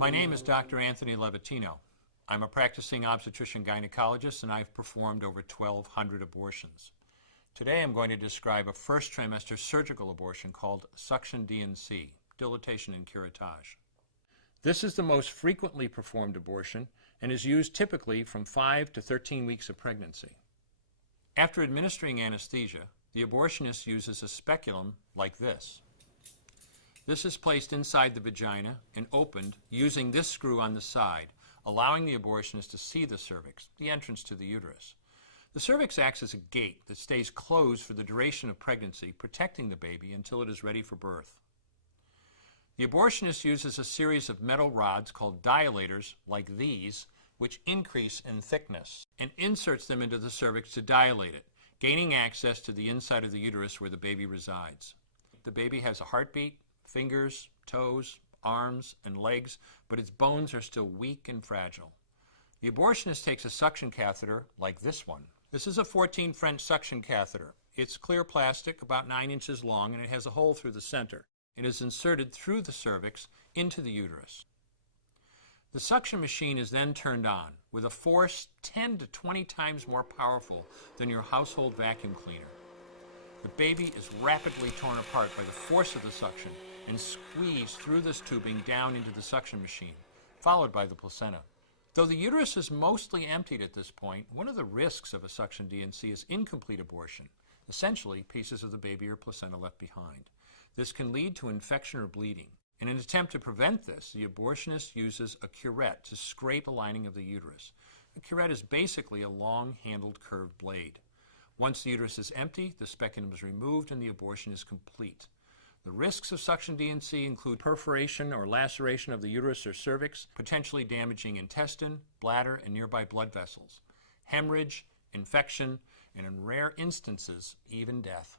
My name is Dr. Antъни Levatino. I'm a practicing obstetrician gynecologist and I've performed over 1,200 abortions. Today I'm going to describe a first trimester surgical abortion called suction D&C, dilatation and curettage. This is the most frequently performed abortion and is used typically from 5 to 13 weeks of pregnancy. After administering anesthesia, the abortionist uses a speculum like this. This is placed inside the vagina and opened using this screw on the side, allowing the abortionist to see the cervix, the entrance to the uterus. The cervix acts as a gate that stays closed for the duration of pregnancy, protecting the baby until it is ready for birth. The abortionist uses a series of metal rods called dilators, like these, which increase in thickness, and inserts them into the cervix to dilate it, gaining access to the inside of the uterus where the baby resides. The baby has a heartbeat, fingers, toes, arms, and legs, but its bones are still weak and fragile. The abortionist takes a suction catheter like this one. This is a 14 French suction catheter. It's clear plastic, about 9 inches long, and it has a hole through the center. It is inserted through the cervix into the uterus. The suction machine is then turned on with a force 10 to 20 times more powerful than your household vacuum cleaner. The baby is rapidly torn apart by the force of the suction and squeezed through this tubing down into the suction machine, followed by the placenta. Though the uterus is mostly emptied at this point, one of the risks of a suction D&C is incomplete abortion, essentially pieces of the baby or placenta left behind. This can lead to infection or bleeding. In an attempt to prevent this, the abortionist uses a curette to scrape the lining of the uterus. A curette is basically a long-handled curved blade. Once the uterus is empty, the speculum is removed and the abortion is complete. The risks of suction D&C include perforation or laceration of the uterus or cervix, potentially damaging intestine, bladder, and nearby blood vessels, hemorrhage, infection, and in rare instances, even death.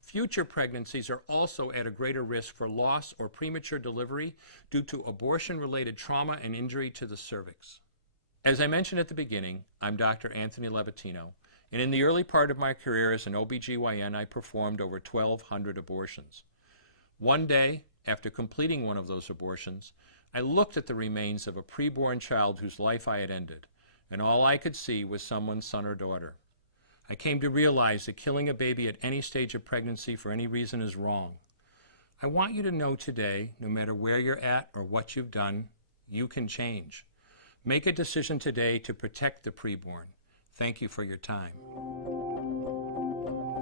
Future pregnancies are also at a greater risk for loss or premature delivery due to abortion-related trauma and injury to the cervix. As I mentioned at the beginning, I'm Dr. Antъни Levatino, and in the early part of my career as an OBGYN, I performed over 1,200 abortions. One day, after completing one of those abortions, I looked at the remains of a preborn child whose life I had ended, and all I could see was someone's son or daughter. I came to realize that killing a baby at any stage of pregnancy for any reason is wrong. I want you to know today, no matter where you're at or what you've done, you can change. Make a decision today to protect the preborn. Thank you for your time.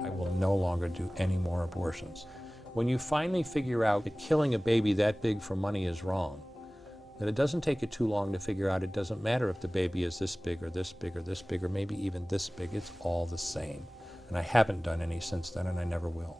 I will no longer do any more abortions. When you finally figure out that killing a baby that big for money is wrong, that it doesn't take you too long to figure out it doesn't matter if the baby is this big or this big or this big or maybe even this big, it's all the same. And I haven't done any since then and I never will.